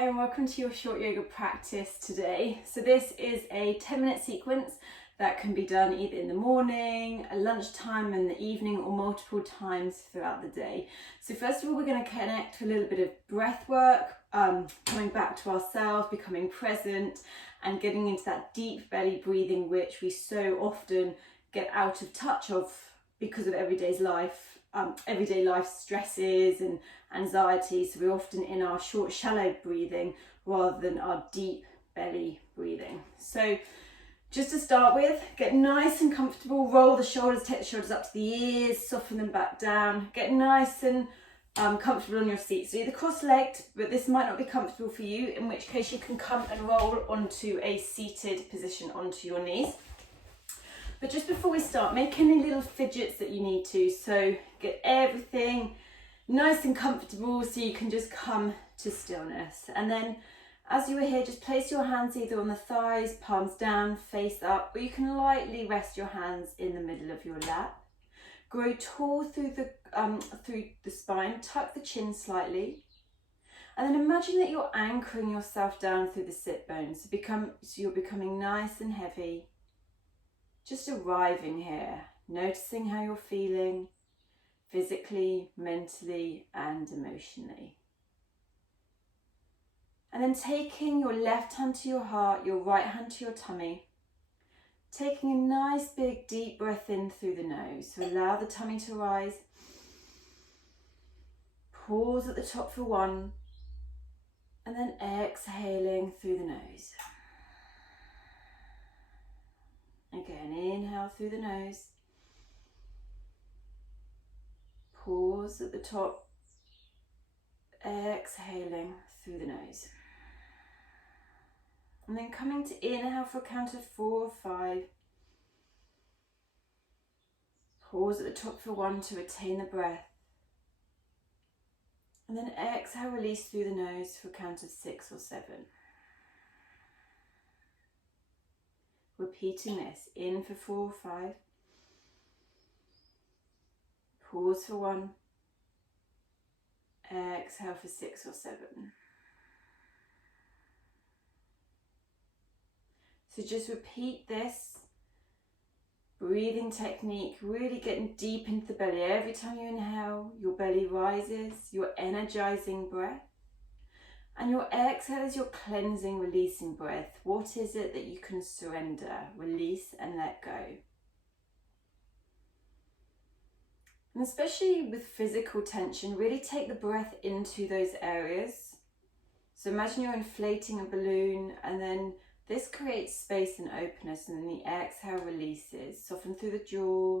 Hi and welcome to your short yoga practice today. So this is a 10-minute sequence that can be done either in the morning, at lunchtime, in the evening, or multiple times throughout the day. So first of all, we're going to connect to a little bit of breath work, coming back to ourselves, becoming present, and getting into that deep belly breathing, which we so often get out of touch of because of everyday life stresses and anxiety. So we're often in our short, shallow breathing rather than our deep belly breathing. So just to start with, get nice and comfortable, roll the shoulders, take the shoulders up to the ears, soften them back down, get nice and comfortable on your seat. So either cross-legged, but this might not be comfortable for you, in which case you can come and roll onto a seated position onto your knees. But just before we start, make any little fidgets that you need to. So get everything nice and comfortable so you can just come to stillness. And then as you are here, just place your hands either on the thighs, palms down, face up, or you can lightly rest your hands in the middle of your lap. Grow tall through the spine, tuck the chin slightly. And then imagine that you're anchoring yourself down through the sit bones. So you're becoming nice and heavy. Just arriving here, noticing how you're feeling physically, mentally, and emotionally. And then taking your left hand to your heart, your right hand to your tummy. Taking a nice big deep breath in through the nose. So allow the tummy to rise. Pause at the top for 1. And then exhaling through the nose. Again, inhale through the nose. Pause at the top. Exhaling through the nose. And then coming to inhale for a count of 4 or 5. Pause at the top for 1 to retain the breath. And then exhale, release through the nose for a count of 6 or 7. Repeating this, in for 4 or 5. Pause for 1. Exhale for 6 or 7. So just repeat this breathing technique, really getting deep into the belly. Every time you inhale, your belly rises, your energizing breath. And your exhale is your cleansing, releasing breath. What is it that you can surrender, release, and let go? And especially with physical tension, really take the breath into those areas. So imagine you're inflating a balloon, and then this creates space and openness, and then the exhale releases. Soften through the jaw.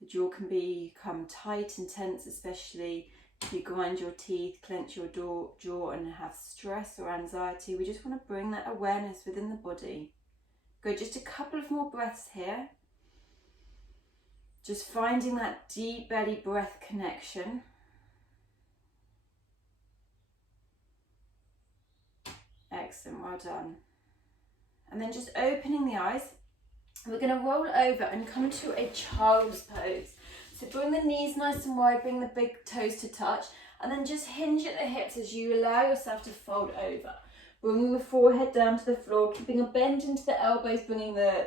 The jaw can become tight and tense, especially if you grind your teeth, clench your jaw and have stress or anxiety. We just want to bring that awareness within the body. Go just a couple of more breaths here. Just finding that deep belly breath connection. Excellent, well done. And then just opening the eyes. We're going to roll over and come to a child's pose. So bring the knees nice and wide, bring the big toes to touch, and then just hinge at the hips as you allow yourself to fold over. Bringing the forehead down to the floor, keeping a bend into the elbows, bringing the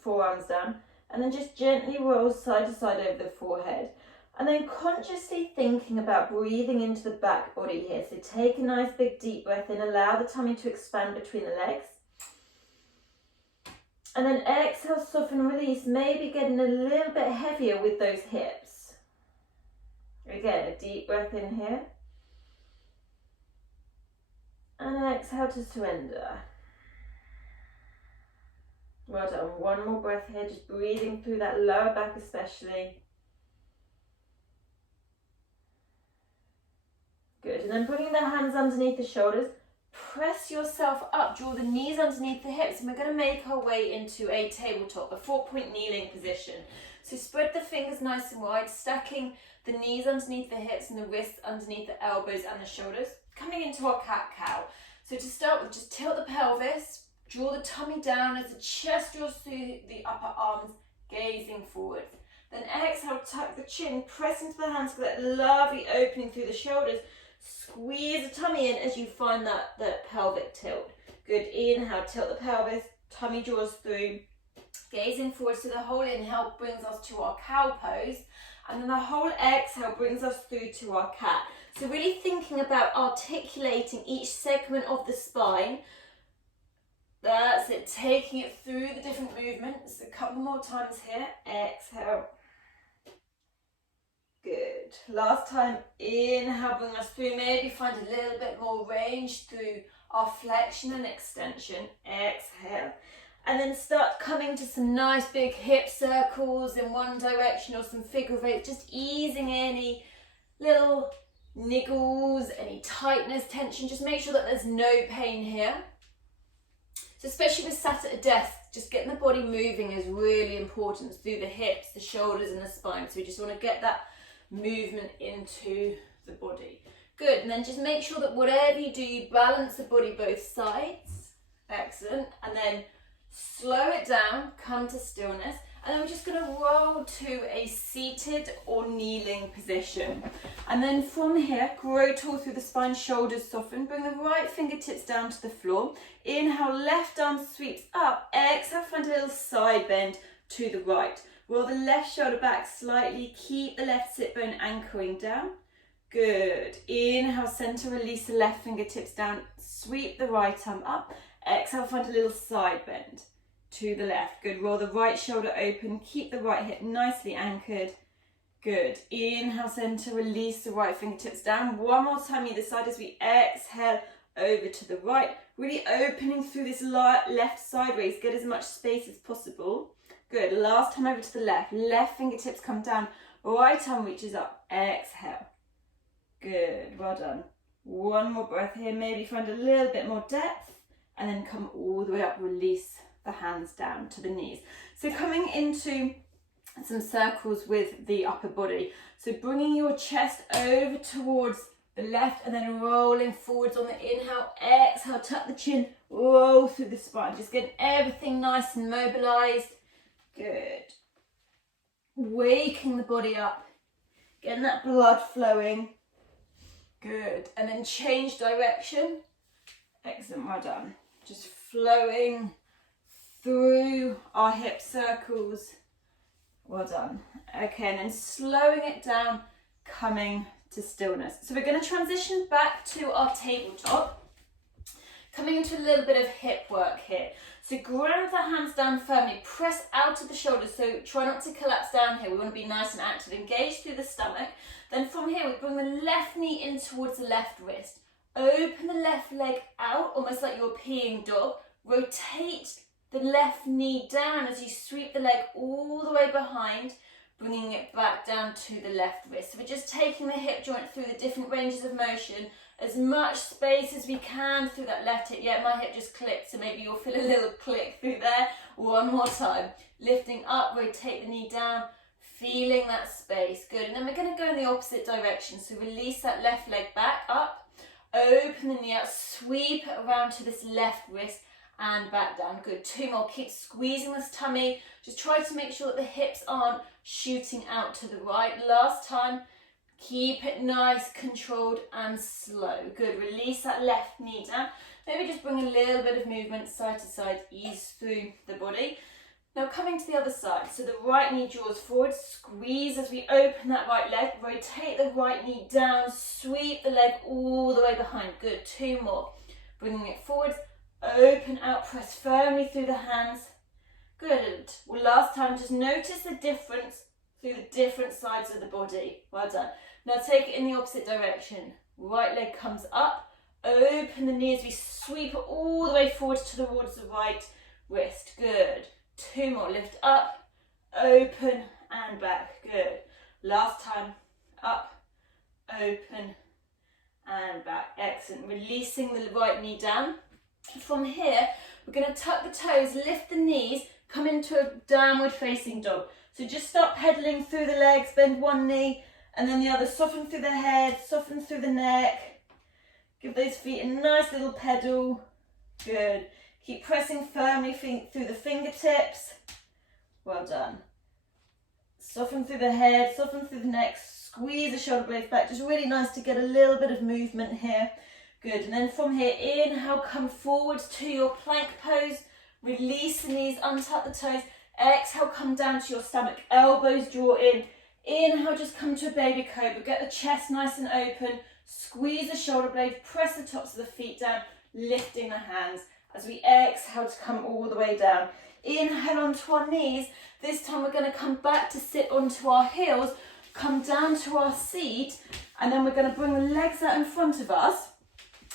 forearms down, and then just gently roll side to side over the forehead. And then consciously thinking about breathing into the back body here. So take a nice big deep breath in, allow the tummy to expand between the legs. And then exhale, soften, release, maybe getting a little bit heavier with those hips. Again, a deep breath in here. And exhale to surrender. Well done. One more breath here, just breathing through that lower back especially. Good. And then bringing the hands underneath the shoulders. Press yourself up, draw the knees underneath the hips, and we're going to make our way into a tabletop, a 4-point kneeling position. So spread the fingers nice and wide, stacking the knees underneath the hips and the wrists underneath the elbows and the shoulders. Coming into our cat-cow. So to start with, just tilt the pelvis, draw the tummy down as the chest draws through the upper arms, gazing forward. Then exhale, tuck the chin, press into the hands for that lovely opening through the shoulders. Squeeze tummy in as you find that pelvic tilt. Good, inhale, tilt the pelvis, tummy draws through, gazing forward. So the whole inhale brings us to our cow pose, and then the whole exhale brings us through to our cat. So really thinking about articulating each segment of the spine. That's it, taking it through the different movements. A couple more times here. Exhale. Good. Last time, inhale, bring us through. Maybe find a little bit more range through our flexion and extension. Exhale. And then start coming to some nice big hip circles in one direction, or some figure of eight, just easing any little niggles, any tightness, tension. Just make sure that there's no pain here. So especially with sat at a desk, just getting the body moving is really important through the hips, the shoulders and the spine. So we just want to get that movement into the body. Good, and then just make sure that whatever you do, you balance the body both sides. Excellent. And then slow it down, come to stillness. And then we're just going to roll to a seated or kneeling position. And then from here, grow tall through the spine, shoulders soften. Bring the right fingertips down to the floor. Inhale, left arm sweeps up. Exhale, find a little side bend to the right. Roll the left shoulder back slightly. Keep the left sit bone anchoring down. Good. Inhale, center, release the left fingertips down. Sweep the right arm up. Exhale, find a little side bend to the left. Good. Roll the right shoulder open. Keep the right hip nicely anchored. Good. Inhale, center, release the right fingertips down. One more time either side as we exhale over to the right. Really opening through this left sideways. Get as much space as possible. Good. Last time over to the left. Left fingertips come down. Right arm reaches up. Exhale. Good. Well done. One more breath here. Maybe find a little bit more depth. And then come all the way up. Release the hands down to the knees. So coming into some circles with the upper body. So bringing your chest over towards the left and then rolling forwards on the inhale. Exhale, tuck the chin, roll through the spine. Just getting everything nice and mobilized. Good. Waking the body up. Getting that blood flowing. Good. And then change direction. Excellent, well done. Just flowing through our hip circles. Well done. Okay, and then slowing it down, coming to stillness. So we're going to transition back to our tabletop, coming into a little bit of hip work here. So grab the hands down firmly, press out of the shoulders, so try not to collapse down here. We want to be nice and active, engage through the stomach. Then from here, we bring the left knee in towards the left wrist. Open the left leg out, almost like you're peeing dog. Rotate the left knee down as you sweep the leg all the way behind, bringing it back down to the left wrist. So we're just taking the hip joint through the different ranges of motion, as much space as we can through that left hip. Yeah, my hip just clicked, so maybe you'll feel a little click through there. One more time. Lifting up, rotate the knee down, feeling that space. Good. And then we're going to go in the opposite direction. So release that left leg back up, open the knee out, sweep it around to this left wrist, and back down. Good. Two more. Keep squeezing this tummy. Just try to make sure that the hips aren't shooting out to the right. Last time. Keep it nice, controlled and slow. Good. Release that left knee down. Maybe just bring a little bit of movement side to side. Ease through the body. Now coming to the other side. So the right knee draws forward. Squeeze as we open that right leg. Rotate the right knee down. Sweep the leg all the way behind. Good. Two more. Bringing it forwards. Open out, press firmly through the hands. Good. Well, last time, just notice the difference through the different sides of the body. Well done. Now take it in the opposite direction. Right leg comes up. Open the knee as we sweep it all the way forward towards the right wrist. Good. Two more. Lift up, open and back. Good. Last time. Up, open and back. Excellent. Releasing the right knee down. From here, we're going to tuck the toes, lift the knees, come into a downward facing dog. So just start pedaling through the legs, bend one knee and then the other. Soften through the head, soften through the neck. Give those feet a nice little pedal. Good. Keep pressing firmly through the fingertips. Well done. Soften through the head, soften through the neck, squeeze the shoulder blades back. Just really nice to get a little bit of movement here. Good, and then from here, inhale, come forward to your plank pose. Release the knees, untuck the toes. Exhale, come down to your stomach, elbows draw in. Inhale, just come to a baby cobra. Get the chest nice and open. Squeeze the shoulder blades, press the tops of the feet down, lifting the hands. As we exhale to come all the way down. Inhale onto our knees. This time we're going to come back to sit onto our heels, come down to our seat, and then we're going to bring the legs out in front of us,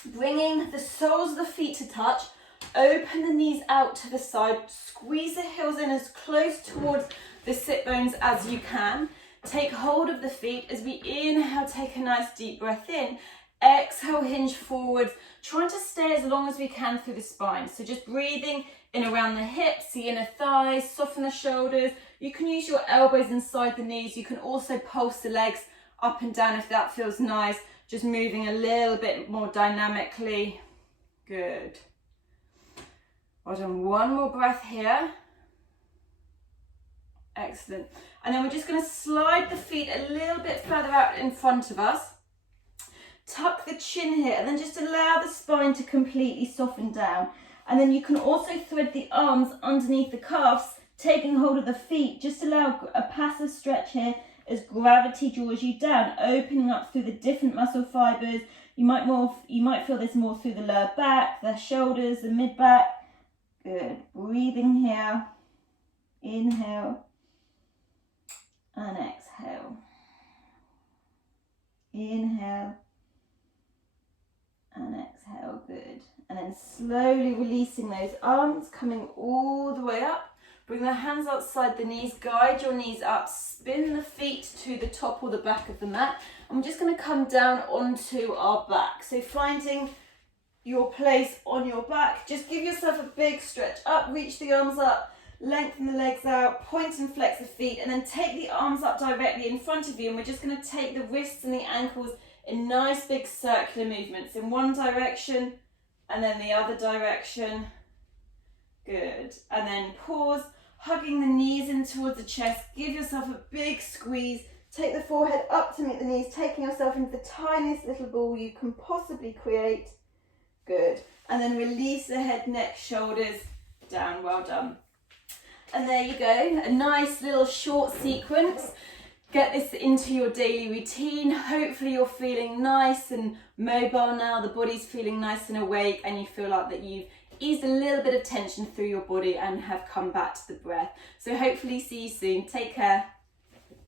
bringing the soles of the feet to touch. Open the knees out to the side, squeeze the heels in as close towards the sit bones as you can. Take hold of the feet. As we inhale, take a nice deep breath in. Exhale, hinge forwards, trying to stay as long as we can through the spine. So just breathing in around the hips, the inner thighs, soften the shoulders. You can use your elbows inside the knees. You can also pulse the legs up and down if that feels nice. Just moving a little bit more dynamically. Good. Well done. One more breath here. Excellent. And then we're just going to slide the feet a little bit further out in front of us. Tuck the chin here and then just allow the spine to completely soften down. And then you can also thread the arms underneath the calves, taking hold of the feet. Just allow a passive stretch here as gravity draws you down, opening up through the different muscle fibers. You might feel this more through the lower back, the shoulders, the mid back. Good. Breathing here. Inhale and exhale. Inhale and exhale. Good. And then slowly releasing those arms, coming all the way up. Bring the hands outside the knees, guide your knees up, spin the feet to the top or the back of the mat. And we're just going to come down onto our back. So finding your place on your back, just give yourself a big stretch up, reach the arms up, lengthen the legs out, point and flex the feet, and then take the arms up directly in front of you. And we're just going to take the wrists and the ankles in nice big circular movements in one direction and then the other direction. Good. And then pause, hugging the knees in towards the chest. Give yourself a big squeeze. Take the forehead up to meet the knees, taking yourself into the tiniest little ball you can possibly create. Good. And then release the head, neck, shoulders down. Well done. And there you go. A nice little short sequence. Get this into your daily routine. Hopefully you're feeling nice and mobile now. The body's feeling nice and awake, and you feel like that you've eased a little bit of tension through your body and have come back to the breath. So hopefully see you soon. Take care.